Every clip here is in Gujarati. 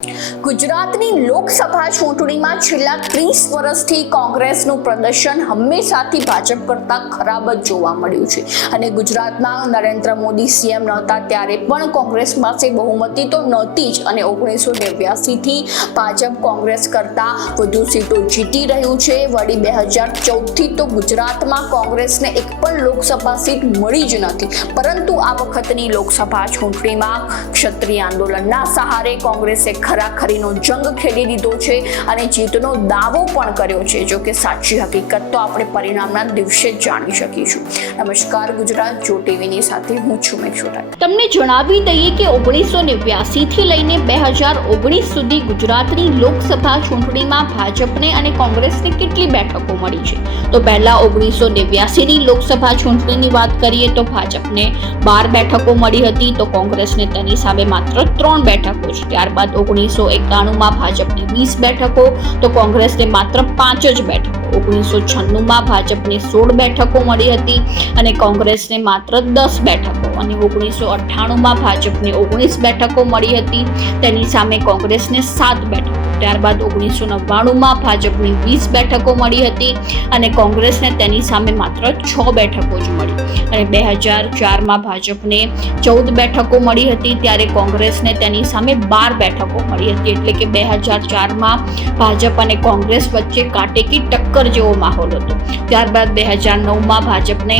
ગુજરાતની લોકસભા ચૂંટણીમાં છેલ્લા 30 વર્ષથી કોંગ્રેસનું પ્રદર્શન હંમેશાથી ભાજપ કરતાં ખરાબ જ જોવા મળ્યું છે અને ગુજરાતમાં નરેન્દ્ર મોદી સીએમ નહોતા ત્યારે પણ કોંગ્રેસ પાસે બહુમતી તો નહોતી જ અને 1989થી ભાજપ કોંગ્રેસ કરતાં વધુ સીટો જીતી રહ્યું છે. વળી 2014થી તો ગુજરાતમાં કોંગ્રેસને એક પણ લોકસભા સીટ મળી જ નથી, પરંતુ આ વખતની લોકસભા ચૂંટણીમાં ક્ષત્રિય આંદોલનના સહારે કોંગ્રેસે ખરાખરીનો જંગ ખેડી દીધો છે અને જીતનો દાવો પણ કર્યો છે. જો કે સાચી હકીકત તો આપણે પરિણામના દિવસે જ જાણી શકીશું. નમસ્કાર, ગુજરાત જો ટીવીની સાથે હું છું મેક્ષોટા. તમને જણાવી દઈએ કે 1989 થી લઈને 2019 સુધી ગુજરાતની લોકસભા ચૂંટણીમાં ભાજપને અને કોંગ્રેસને કેટલી બેઠકો મળી છે. તો પહેલા 1989ની લોકસભા ચૂંટણીની વાત કરીએ તો ભાજપને 12 બેઠકો મળી હતી, તો કોંગ્રેસને તેની સામે માત્ર 3 બેઠકો છે. ત્યારબાદ 1991માં ભાજપને 20 બેઠકો તો કોંગ્રેસને માત્ર 5 જ બેઠકો. 1996માં ભાજપને 16 બેઠકો મળી હતી અને કોંગ્રેસને માત્ર 10 બેઠકો અને 1998માં ભાજપને 19 બેઠકો મળી હતી, તેની સામે કોંગ્રેસને 7 બેઠકો. ત્યારબાદ 1999માં ભાજપને 20 બેઠકો મળી હતી અને કોંગ્રેસને તેની સામે માત્ર 6 બેઠકો જ મળી અને 2004માં ભાજપને 14 બેઠકો મળી હતી, ત્યારે કોંગ્રેસને તેની સામે 12 બેઠકો મળી હતી. એટલે કે 2004માં ભાજપ અને કોંગ્રેસ વચ્ચે કાંટેકી ટક્કર જેવો માહોલ હતો. ત્યારબાદ 2009માં ભાજપને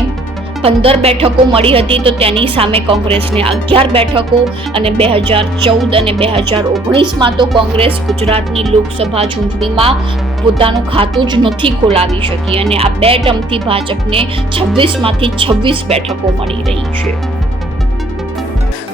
15 બેઠકો મળી હતી, તો તેની સામે કોંગ્રેસને 11 બેઠકો અને 2014 અને 2019માં તો કોંગ્રેસ ગુજરાતની લોકસભા ચૂંટણીમાં પોતાનું ખાતું જ નથી ખોલાવી શકી અને આ 2 ટર્મથી ભાજપને 26માંથી 26 બેઠકો મળી રહી છે.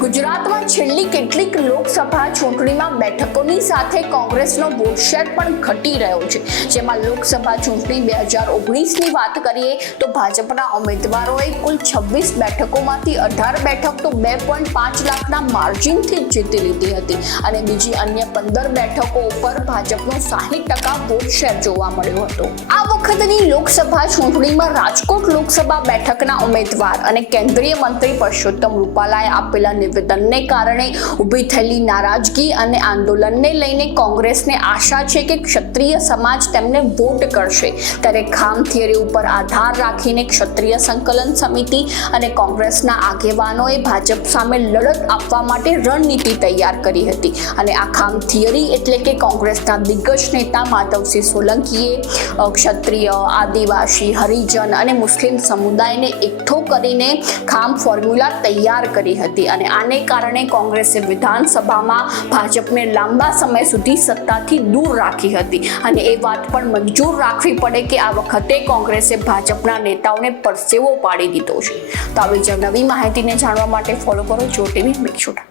ગુજરાતમાં છેલ્લી કેટલીક લોકસભા ચૂંટણીમાં બેઠકોની સાથે કોંગ્રેસનો વોટ શેર પણ ઘટી રહ્યો છે. જેમાં લોકસભા ચૂંટણી 2019ની વાત કરીએ તો ભાજપના ઉમેદવારોએ કુલ 26 બેઠકોમાંથી 18 બેઠક તો 2.5 લાખના માર્જિનથી જ જીતી લીધી હતી અને બીજી અન્ય 15 બેઠકો ઉપર ભાજપનો 60% વોટ શેર જોવા મળ્યો હતો. આ વખતની લોકસભા ચૂંટણીમાં રાજકોટ લોકસભા બેઠકના ઉમેદવાર અને કેન્દ્રીય મંત્રી પરસોત્તમ રૂપાલાએ આપેલા નિવેદનને કારણે ઊભી થયેલી નારાજગી અને આંદોલનને લઈને કોંગ્રેસને આશા છે કે ક્ષત્રિય સમાજ તેમને વોટ કરશે. ત્યારે ખામ થિયરી ઉપર આધાર રાખીને ક્ષત્રિય સંકલન સમિતિ અને કોંગ્રેસના આગેવાનોએ ભાજપ સામે લડત આપવા માટે રણનીતિ તૈયાર કરી હતી અને આ ખામ થિયરી એટલે કે કોંગ્રેસના દિગ્ગજ નેતા માધવસિંહ સોલંકીએ ક્ષત્રિય, આદિવાસી, હરિજન અને મુસ્લિમ સમુદાયને એકઠો કરીને ખામ ફોર્મ્યુલા તૈયાર કરી હતી અને આને કારણે કોંગ્રેસે વિધાનસભામાં ભાજપને લાંબા સમય સુધી સત્તાથી દૂર રાખી હતી અને એ વાત પણ મંજૂર રાખવી પડે કે આ વખતે કોંગ્રેસે ભાજપના નેતાઓને પરસેવો પાડી દીધો છે. તો આવી જ નવી માહિતીને જાણવા માટે ફોલો કરો જો ટીવી મેક્ષોટા.